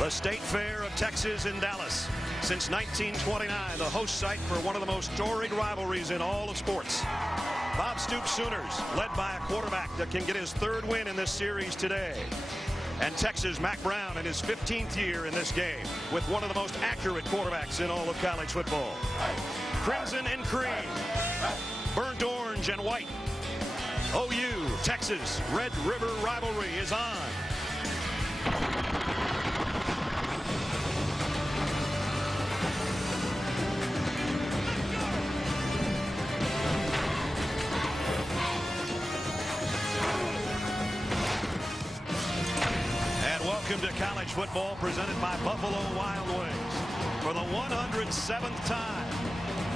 The State Fair of Texas in Dallas. Since 1929, the host site for one of the most storied rivalries in all of sports. Bob Stoops Sooners, led by a quarterback that can get his third win in this series today. And Texas Mack Brown in his 15th year in this game with one of the most accurate quarterbacks in all of college football. Crimson and cream, burnt orange and white. OU, Texas, Red River rivalry is on. Welcome to college football presented by Buffalo Wild Wings for the 107th time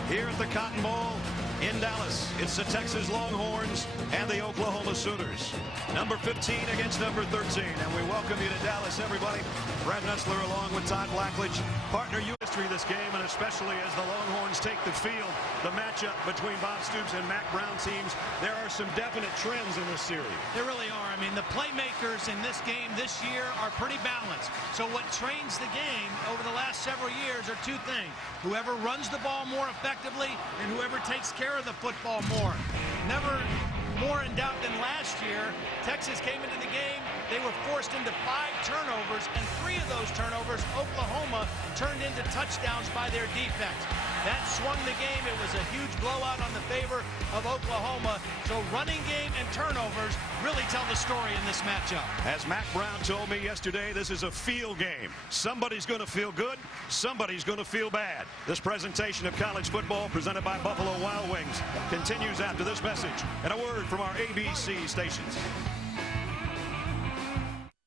here at the Cotton Bowl in Dallas. It's the Texas Longhorns and the Oklahoma Sooners. Number 15 against number 13. And we welcome you to Dallas, everybody. Brad Nussler along with Todd Blackledge. Partner you history this game, and especially as the Longhorns take the field. The matchup between Bob Stoops and Mack Brown teams, there are some definite trends in this series. There really are. I mean, the playmakers in this game this year are pretty balanced. So what trains the game over the last several years are two things. Whoever runs the ball more effectively and whoever takes care of the football more. Never more in doubt than last year. Texas came into the game. They were forced into 5 turnovers, and 3 of those turnovers, Oklahoma turned into touchdowns by their defense. That swung the game. It was a huge blowout on the favor of Oklahoma. So running game and turnovers really tell the story in this matchup. As Mack Brown told me yesterday, this is a feel game. Somebody's going to feel good. Somebody's going to feel bad. This presentation of college football presented by Buffalo Wild Wings continues after this message and a word from our ABC stations.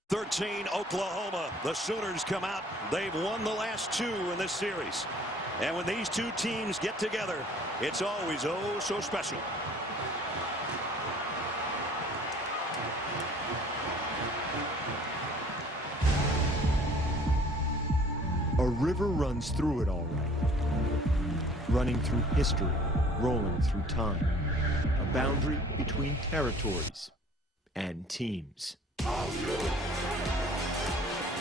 13 Oklahoma. The Sooners come out. They've won the last 2 in this series. And when these two teams get together, it's always oh so special. A river runs through it all right. Running through history, rolling through time. A boundary between territories and teams.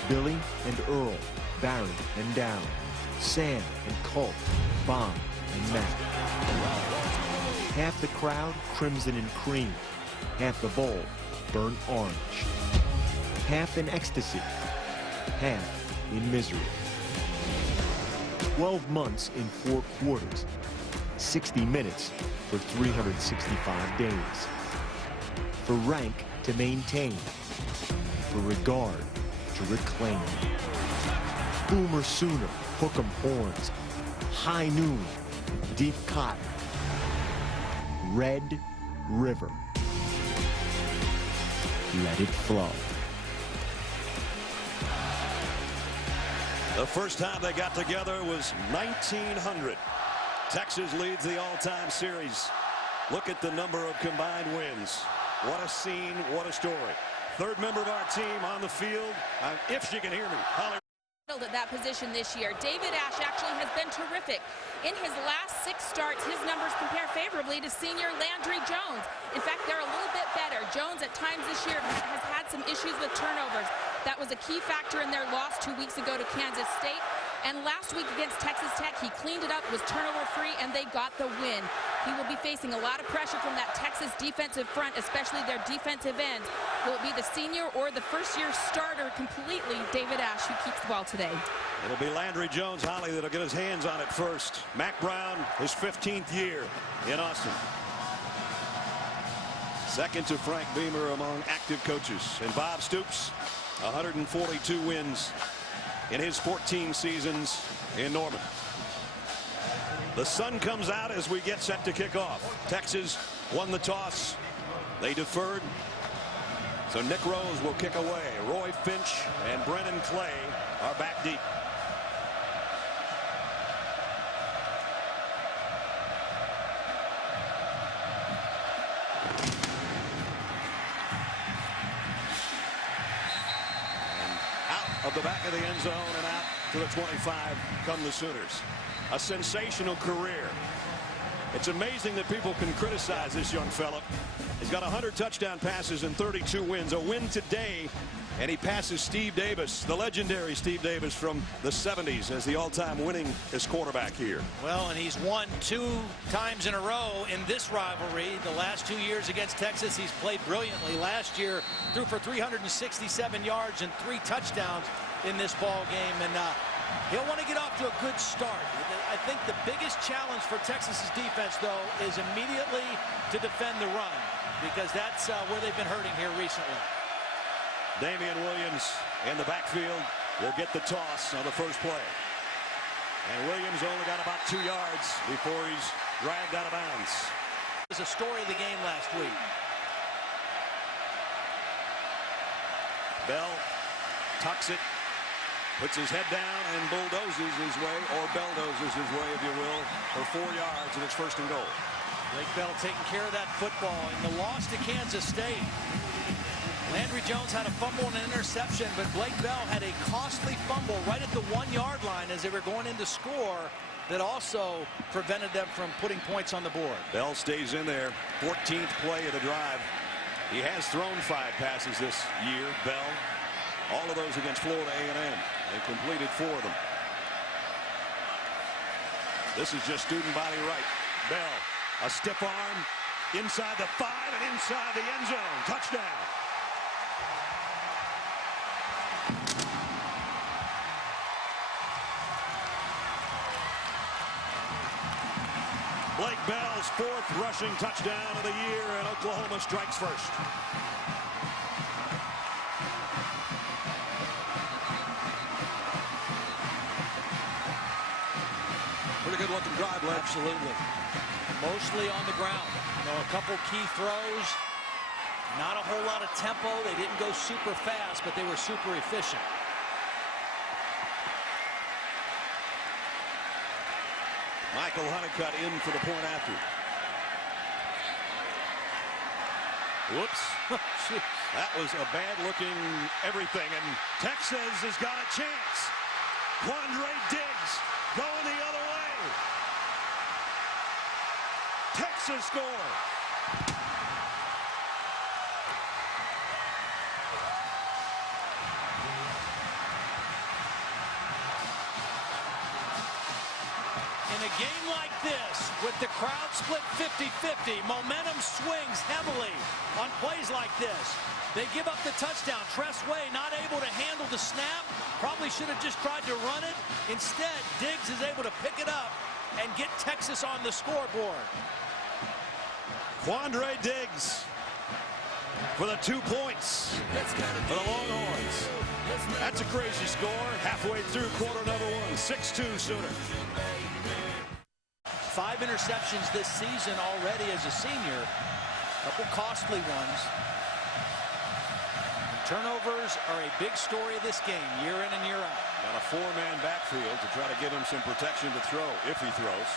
Billy and Earl, Barry and Dow, Sam and Colt, Bob and Matt. Half the crowd, crimson and cream. Half the bowl, burnt orange. Half in ecstasy, half in misery. 12 months in 4 quarters. 60 minutes for 365 days. For rank to maintain. For regard to reclaim. Boomer Sooner, hook 'em horns. High noon, deep cotton. Red River. Let it flow. The first time they got together was 1900. Texas leads the all-time series. Look at the number of combined wins. What a scene, what a story. Third member of our team on the field, if she can hear me. Holly. At that position this year. David Ash actually has been terrific. In his last 6 starts, his numbers compare favorably to senior Landry Jones. In fact, they're a little bit better. Jones at times this year has had some issues with turnovers. That was a key factor in their loss 2 weeks ago to Kansas State. And last week against Texas Tech, he cleaned it up, was turnover-free, and they got the win. He will be facing a lot of pressure from that Texas defensive front, especially their defensive ends. Will it be the senior or the first-year starter completely, David Ash, who keeps the ball today? It'll be Landry Jones, Holly, that'll get his hands on it first. Mack Brown, his 15th year in Austin. Second to Frank Beamer among active coaches. And Bob Stoops, 142 wins in his 14 seasons in Norman. The sun comes out as we get set to kick off. Texas won the toss. They deferred. So Nick Rose will kick away. Roy Finch and Brennan Clay are back deep. Of the back of the end zone and out to the 25 come the Sooners. A sensational career. It's amazing that people can criticize this young fella. He's got 100 touchdown passes and 32 wins. A win today And he passes Steve Davis, the legendary Steve Davis from the 70s, as the all-time winningest quarterback here. Well, and he's won 2 times in a row in this rivalry. The last 2 years against Texas, he's played brilliantly. Last year, threw for 367 yards and 3 touchdowns in this ball game. And he'll want to get off to a good start. I think the biggest challenge for Texas's defense, though, is immediately to defend the run, because that's where they've been hurting here recently. Damian Williams in the backfield will get the toss on the first play. And Williams only got about 2 yards before he's dragged out of bounds. It was a story of the game last week. Bell tucks it, puts his head down, and bulldozes his way, or belldozes his way, if you will, for 4 yards, and it's 1st and goal. Blake Bell taking care of that football in the loss to Kansas State. Landry Jones had a fumble and an interception, but Blake Bell had a costly fumble right at the 1-yard line as they were going in to score that also prevented them from putting points on the board. Bell stays in there. 14th play of the drive. He has thrown 5 passes this year, Bell. All of those against Florida A&M. They completed 4 of them. This is just student body right. Bell, a stiff arm, inside the 5 and inside the end zone. Touchdown. Blake Bell's 4th rushing touchdown of the year, and Oklahoma strikes first. Pretty good looking drive, Led. Absolutely. Mostly on the ground. You know, a couple key throws. Not a whole lot of tempo. They didn't go super fast, but they were super efficient. Michael Honeycutt in for the point after. Whoops. That was a bad-looking everything, and Texas has got a chance. Quandre Diggs going the other way. Texas score. In a game like this, with the crowd split 50-50, momentum swings heavily on plays like this. They give up the touchdown. Tress Way not able to handle the snap. Probably should have just tried to run it. Instead, Diggs is able to pick it up and get Texas on the scoreboard. Quandre Diggs for the 2 points for the Longhorns. That's a crazy score. Halfway through quarter number 1, 6-2 Sooner. 5 interceptions this season already as a senior. A couple costly ones. Turnovers are a big story of this game, year in and year out. Got a 4-man backfield to try to give him some protection to throw, if he throws.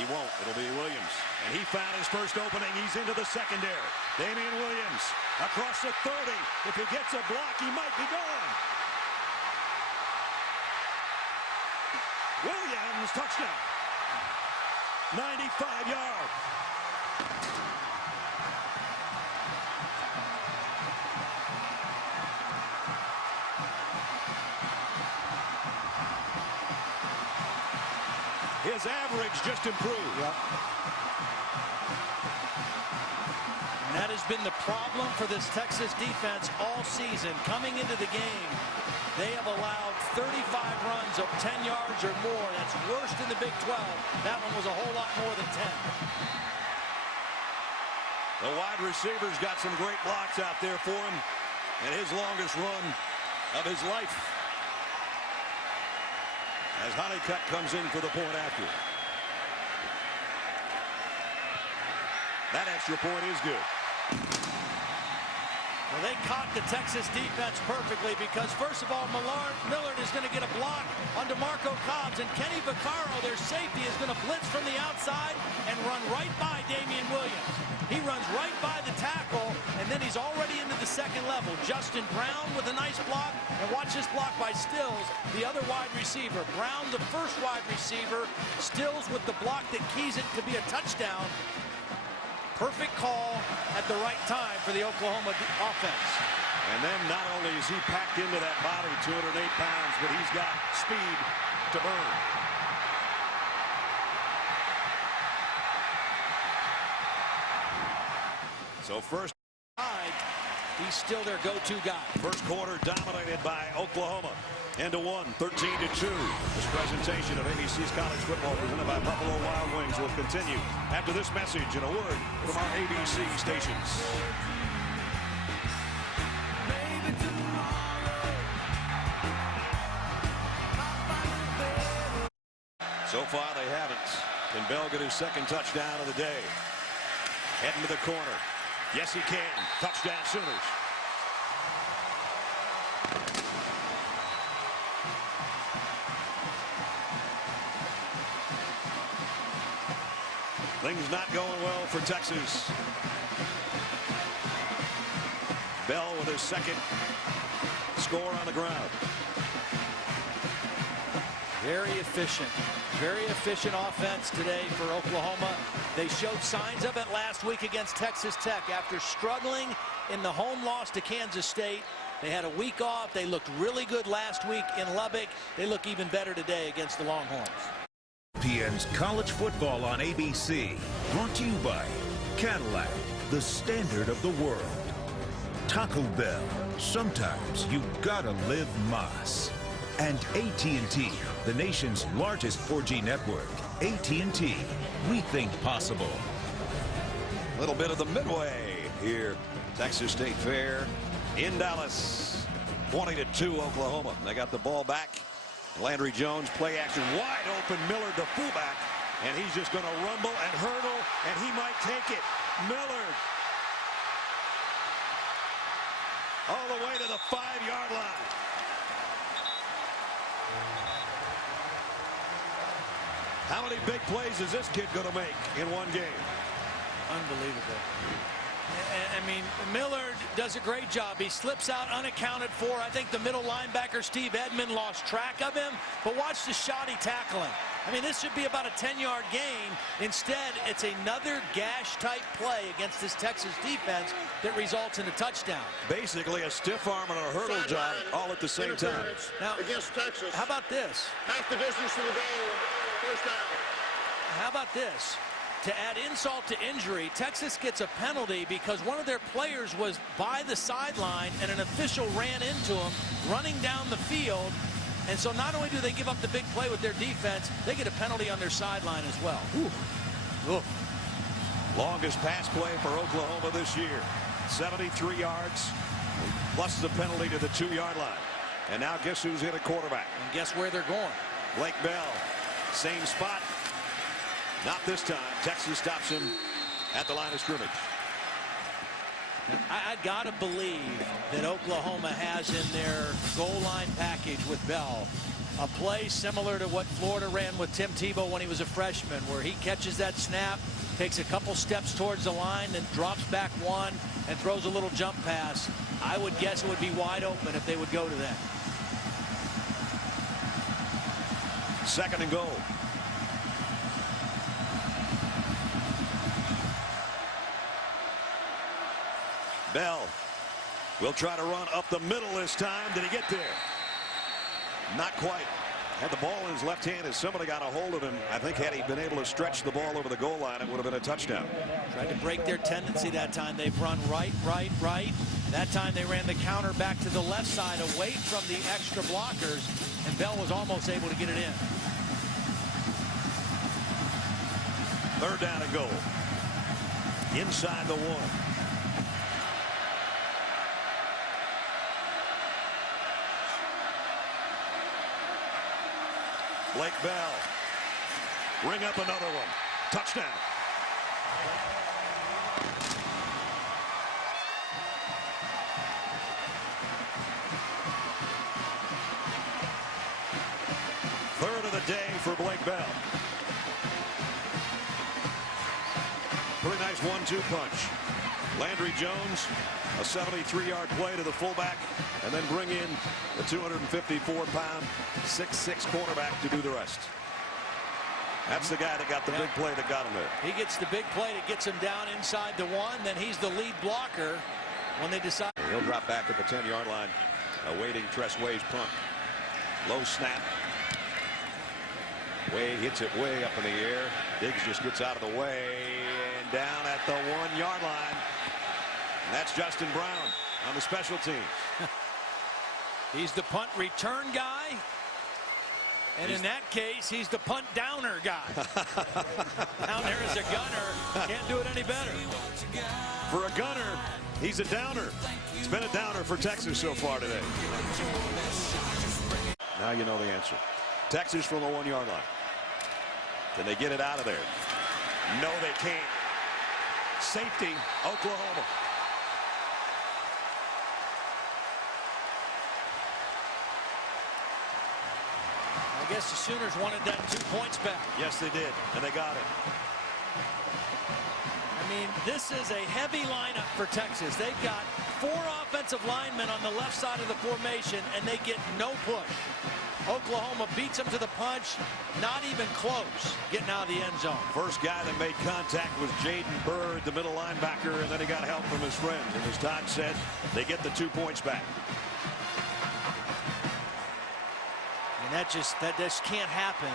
He won't. It'll be Williams. And he found his first opening. He's into the secondary. Damian Williams across the 30. If he gets a block, he might be gone. Williams, touchdown. 95 yards. His average just improved. Yep. And that has been the problem for this Texas defense all season. Coming into the game, they have allowed 35 runs of 10 yards or more. That's worst in the Big 12. That one was a whole lot more than 10. The wide receiver's got some great blocks out there for him, and his longest run of his life. As Honeycutt comes in for the point after. That extra point is good. Well, they caught the Texas defense perfectly because, first of all, Millard is going to get a block on DeMarco Cobbs, and Kenny Vaccaro, their safety, is going to blitz from the outside and run right by Damian Williams. He runs right by the tackle, and then he's already into the second level. Justin Brown with a nice block, and watch this block by Stills, the other wide receiver. Brown, the first wide receiver. Stills with the block that keys it to be a touchdown. Perfect call at the right time for the Oklahoma offense. And then not only is he packed into that body, 208 pounds, but he's got speed to burn. So first, he's still their go-to guy. First quarter dominated by Oklahoma. End to one, 13-2. This presentation of ABC's college football presented by Buffalo Wild Wings will continue after this message and a word from our ABC stations. So far they haven't. Can Bell get his second touchdown of the day? Heading to the corner. Yes, he can. Touchdown Sooners. Things not going well for Texas. Bell with his second score on the ground. Very efficient offense today for Oklahoma. They showed signs of it last week against Texas Tech. After struggling in the home loss to Kansas State, they had a week off. They looked really good last week in Lubbock. They look even better today against the Longhorns. ESPN's College Football on ABC, brought to you by Cadillac, the standard of the world. Taco Bell, sometimes you gotta live Mas. And AT&T, the nation's largest 4G network. AT&T, we think possible. A little bit of the midway here. Texas State Fair in Dallas. 20-2 Oklahoma. They got the ball back. Landry Jones, play action, wide open. Millard, the fullback, and he's just going to rumble and hurdle, and he might take it. Millard all the way to the 5-yard line. How many big plays is this kid going to make in one game? Unbelievable. I mean, Millard does a great job. He slips out unaccounted for. I think the middle linebacker, Steve Edmond, lost track of him. But watch the shot he tackling. I mean, this should be about a 10-yard gain. Instead, it's another gash-type play against this Texas defense that results in a touchdown. Basically a stiff arm and a hurdle job all at the same time. Now, against Texas. How about this? Half the distance to the goal. First down. How about this? To add insult to injury, Texas gets a penalty because one of their players was by the sideline and an official ran into him running down the field. And so not only do they give up the big play with their defense, they get a penalty on their sideline as well. Ooh. Longest pass play for Oklahoma this year. 73 yards plus the penalty to the 2-yard line. And now guess who's hit a quarterback? And guess where they're going? Blake Bell. Same spot. Not this time. Texas stops him at the line of scrimmage. I got to believe that Oklahoma has in their goal line package with Bell a play similar to what Florida ran with Tim Tebow when he was a freshman, where he catches that snap, takes a couple steps towards the line, then drops back one and throws a little jump pass. I would guess it would be wide open if they would go to that. Second and goal. Bell will try to run up the middle this time. Did he get there? Not quite. Had the ball in his left hand as somebody got a hold of him. I think had he been able to stretch the ball over the goal line, it would have been a touchdown. Tried to break their tendency that time. They've run right. That time they ran the counter back to the left side away from the extra blockers, and Bell was almost able to get it in. Third down and goal. Inside the 1. Blake Bell. Ring up another one. Touchdown. Third of the day for Blake Bell. Pretty nice 1-2 punch. Landry Jones, a 73-yard play to the fullback, and then bring in the 254-pound, 6'6" quarterback to do the rest. That's the guy that got the big play that got him there. He gets the big play that gets him down inside the 1. Then he's the lead blocker. when they decide. He'll drop back at the 10-yard line, awaiting Tress Way's punt. Low snap. Way hits it way up in the air. Diggs just gets out of the way and down at the 1-yard line. And that's Justin Brown on the special teams. He's the punt return guy. And in that case, he's the punt downer guy. Down there as a gunner. Can't do it any better. For a gunner, he's a downer. It's been a downer for Texas so far today. Now you know the answer. Texas from the 1-yard line. Can they get it out of there? No, they can't. Safety, Oklahoma. I guess the Sooners wanted that 2 points back. Yes, they did, and they got it. I mean, this is a heavy lineup for Texas. They've got 4 offensive linemen on the left side of the formation, and they get no push. Oklahoma beats them to the punch, not even close, getting out of the end zone. First guy that made contact was Jaden Bird, the middle linebacker, and then he got help from his friends. And as Todd said, they get the 2 points back. And that just can't happen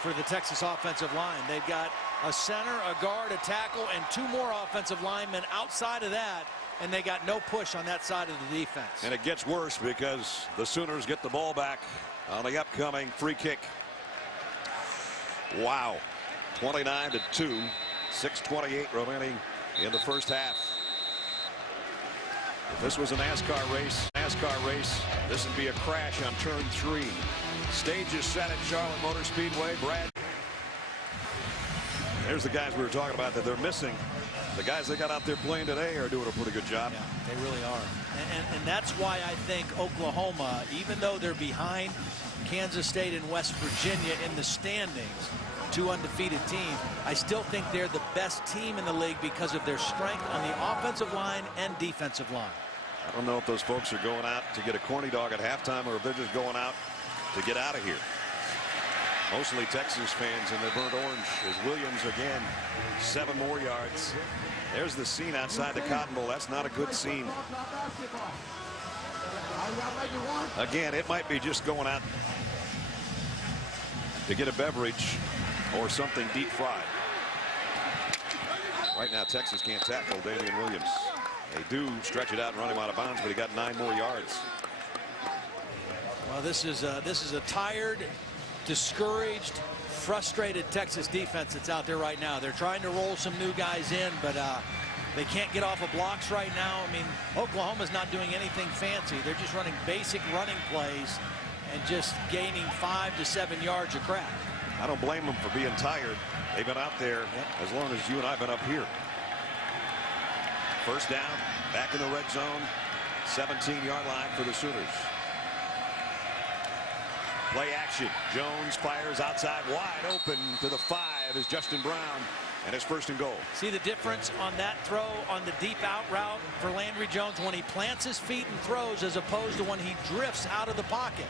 for the Texas offensive line. They've got a center, a guard, a tackle, and 2 more offensive linemen outside of that, and they got no push on that side of the defense. And it gets worse because the Sooners get the ball back on the upcoming free kick. Wow. 29-2. 6:28 remaining in the first half. If this was a NASCAR race, this would be a crash on turn 3. Stage is set at Charlotte Motor Speedway. Brad. There's the guys we were talking about that they're missing. The guys they got out there playing today are doing a pretty good job. Yeah, they really are. And that's why I think Oklahoma, even though they're behind Kansas State and West Virginia in the standings, 2 undefeated teams, I still think they're the best team in the league because of their strength on the offensive line and defensive line. I don't know if those folks are going out to get a corny dog at halftime or if they're just going out to get out of here. Mostly Texas fans in the burnt orange as Williams again 7 more yards. There's the scene outside the Cotton Bowl. That's not a good scene. Again, it might be just going out to get a beverage or something deep fried. Right now Texas can't tackle Damian Williams. They do stretch it out and run him out of bounds, but he got 9 more yards. Well, this is a tired, discouraged, frustrated Texas defense that's out there right now. They're trying to roll some new guys in, but they can't get off of blocks right now. I mean, Oklahoma's not doing anything fancy. They're just running basic running plays and just gaining 5 to 7 yards a crack. I don't blame them for being tired. They've been out there as long as you and I have been up here. First down, back in the red zone, 17-yard line for the Sooners. Play action. Jones fires outside wide open to the 5 is Justin Brown, and it's 1st and goal. See the difference on that throw on the deep out route for Landry Jones when he plants his feet and throws as opposed to when he drifts out of the pocket.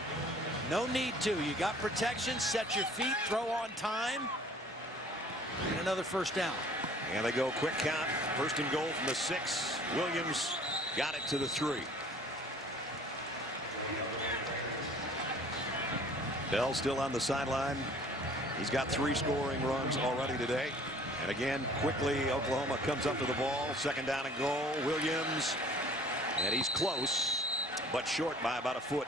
No need to. You got protection, set your feet, throw on time, and another first down. And they go quick count. 1st and goal from the 6. Williams got it to the 3. Bell still on the sideline. He's got 3 scoring runs already today. And again, quickly, Oklahoma comes up to the ball. 2nd down and goal. Williams. And he's close, but short by about a foot.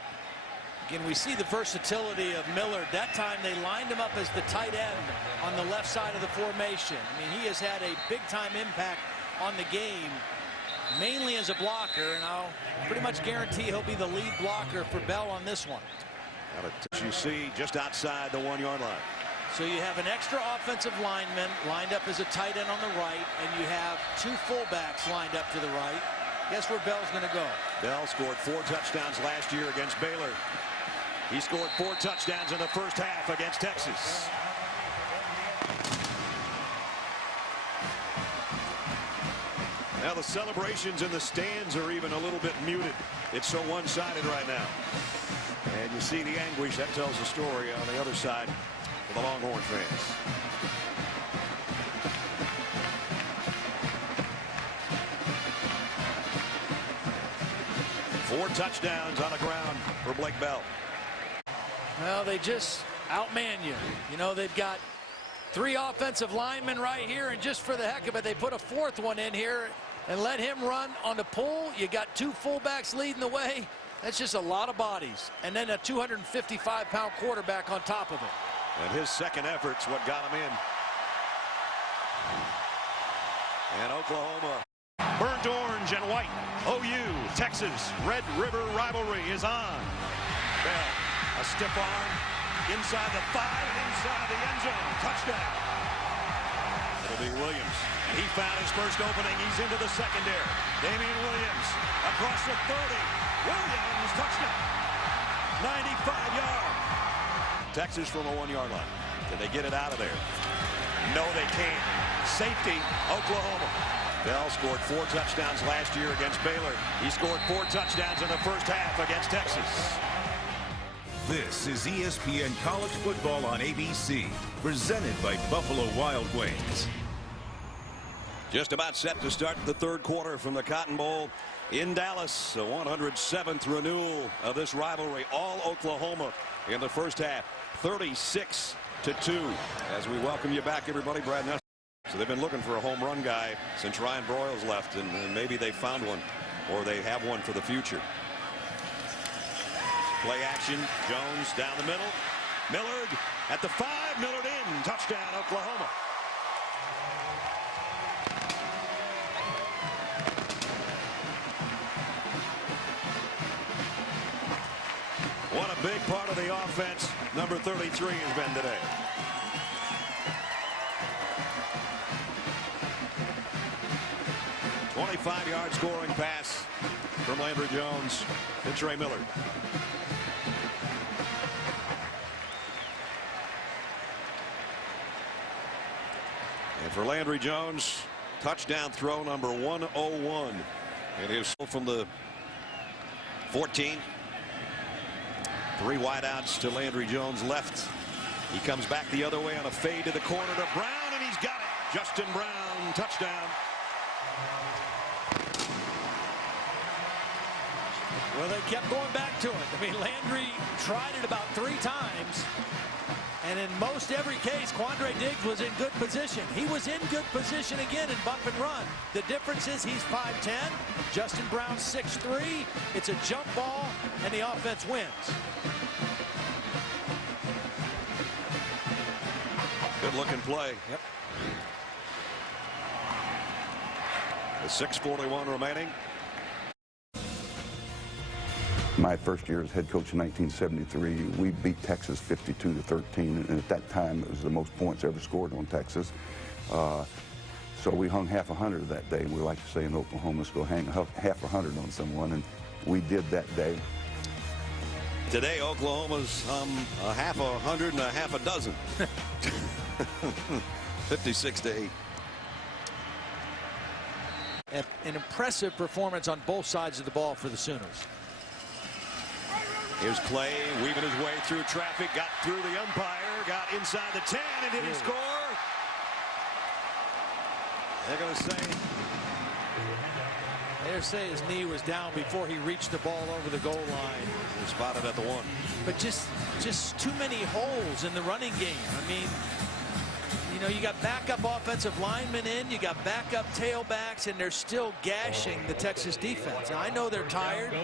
Again, we see the versatility of Millard. That time they lined him up as the tight end on the left side of the formation. I mean, he has had a big-time impact on the game, mainly as a blocker, and I'll pretty much guarantee he'll be the lead blocker for Bell on this one. You see just outside the 1-yard line. So you have an extra offensive lineman lined up as a tight end on the right, and you have 2 fullbacks lined up to the right. Guess where Bell's going to go? Bell scored 4 touchdowns last year against Baylor. He scored 4 touchdowns in the first half against Texas. Now the celebrations in the stands are even a little bit muted. It's so one-sided right now. And you see the anguish. That tells the story on the other side for the Longhorn fans. 4 touchdowns on the ground for Blake Bell. Well, they just outman you. You know, they've got 3 offensive linemen right here, and just for the heck of it, they put a 4th one in here and let him run on the pull. You got 2 fullbacks leading the way. That's just a lot of bodies. And then a 255-pound quarterback on top of it. And his second effort's what got him in. And Oklahoma. Burnt orange and white. OU, Texas, Red River rivalry is on. Bell, a stiff arm, inside the 5, inside the end zone. Touchdown. It'll be Williams. He found his first opening. He's into the secondary. Damian Williams across the 30. Williams, touchdown. 95-yard. Texas from the 1-yard line. Can they get it out of there? No, they can't. Safety, Oklahoma. Bell scored 4 touchdowns last year against Baylor. He scored 4 touchdowns in the first half against Texas. This is ESPN College Football on ABC, presented by Buffalo Wild Wings. Just about set to start the 3rd quarter from the Cotton Bowl in Dallas. The 107th renewal of this rivalry. All Oklahoma in the first half. 36-2. As we welcome you back, everybody. Brad Nessler. So they've been looking for a home run guy since Ryan Broyles left, and maybe they found one, or they have one for the future. Play action. Jones down the middle. Millard at the 5. Millard in. Touchdown, Oklahoma. What a big part of the offense number 33 has been today. A 25-yard scoring pass from Landry Jones to Trey Millard. And for Landry Jones, touchdown throw number 101. It is from the 14. 3 wideouts to Landry Jones left. He comes back the other way on a fade to the corner to Brown, and he's got it. Justin Brown, touchdown. Well, they kept going back to it. I mean, Landry tried it about 3 times. And in most every case, Quandre Diggs was in good position. He was in good position again in bump and run. The difference is he's 5'10". Justin Brown 6'3". It's a jump ball, and the offense wins. Good looking play. Yep. With 6:41 remaining. My first year as head coach in 1973, we beat Texas 52-13, and at that time it was the most points ever scored on Texas. So we hung half 100 that day. We like to say in Oklahoma, let's go hang half 100 on someone, and we did that day. Today, Oklahoma's a half 100 and a half a dozen. 56-8. An impressive performance on both sides of the ball for the Sooners. Here's Clay weaving his way through traffic, got through the umpire, got inside the 10, and did he score? They're going to say his knee was down before he reached the ball over the goal line. He spotted at the 1. But just too many holes in the running game. I mean, you know, you got backup offensive linemen in, you got backup tailbacks, and they're still gashing the Texas defense. Now, I know they're tired,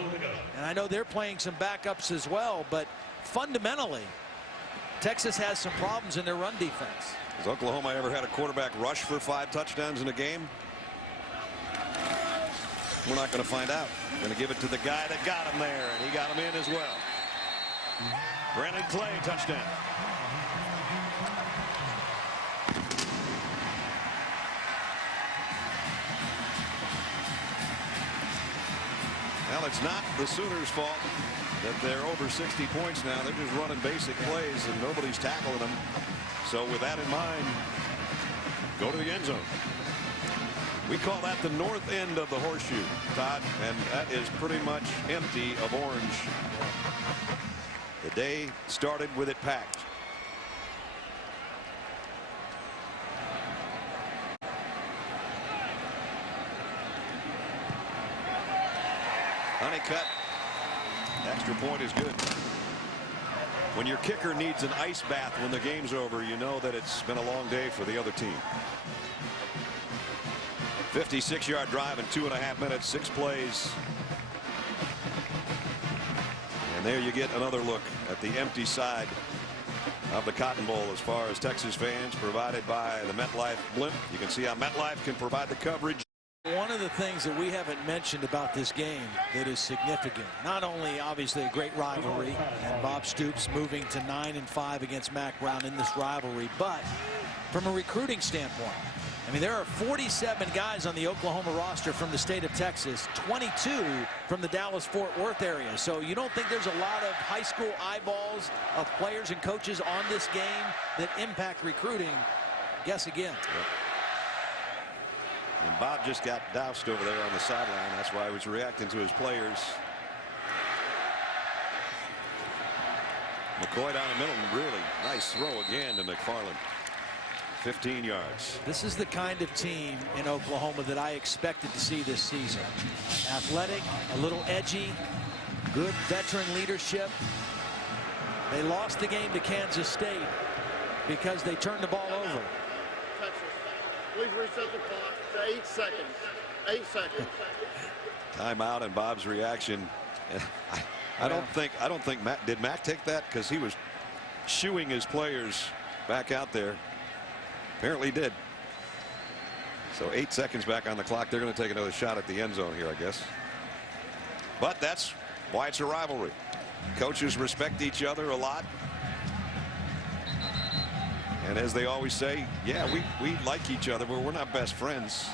and I know they're playing some backups as well, but fundamentally, Texas has some problems in their run defense. Has Oklahoma ever had a quarterback rush for 5 touchdowns in a game? We're not going to find out. We're going to give it to the guy that got him there, and he got him in as well. Brandon Clay, touchdown. Well, it's not the Sooners' fault that they're over 60 points now. They're just running basic plays, and nobody's tackling them. So with that in mind, go to the end zone. We call that the north end of the horseshoe, Todd, and that is pretty much empty of orange. The day started with it packed. Honeycutt Extra point is good. When your kicker needs an ice bath when the game's over, you know that it's been a long day for the other team. 56-yard drive in 2.5 minutes, 6 plays. And there you get another look at the empty side of the Cotton Bowl as far as Texas fans, provided by the MetLife blimp. You can see how MetLife can provide the coverage. One of the things that we haven't mentioned about this game that is significant, not only obviously a great rivalry and Bob Stoops moving to 9-5 against Mack Brown in this rivalry, but from a recruiting standpoint, I mean, there are 47 guys on the Oklahoma roster from the state of Texas, 22 from the Dallas-Fort Worth area. So you don't think there's a lot of high school eyeballs of players and coaches on this game that impact recruiting? Guess again. Yep. And Bob just got doused over there on the sideline. That's why he was reacting to his players. McCoy down the middle, really nice throw again to McFarland. 15 yards. This is the kind of team in Oklahoma that I expected to see this season. Athletic, a little edgy, good veteran leadership. They lost the game to Kansas State because they turned the ball over. Texas, please reset the clock to 8 seconds. 8 seconds. Timeout and Bob's reaction. I don't think Matt did. Matt take that because he was shooing his players back out there. Apparently he did. So 8 seconds back on the clock. They're going to take another shot at the end zone here, I guess. But that's why it's a rivalry. Coaches respect each other a lot. And as they always say, yeah, we like each other, but we're not best friends.